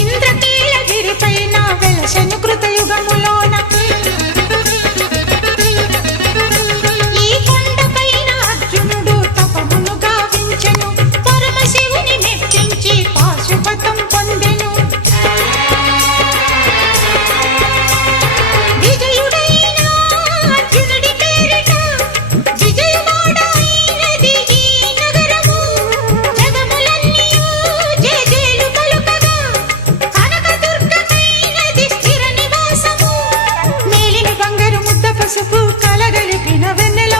ఇంద్రకీల గిరిపై గిరిపైన వెలసను కృతయుగము. గడిపిన వెన్నెల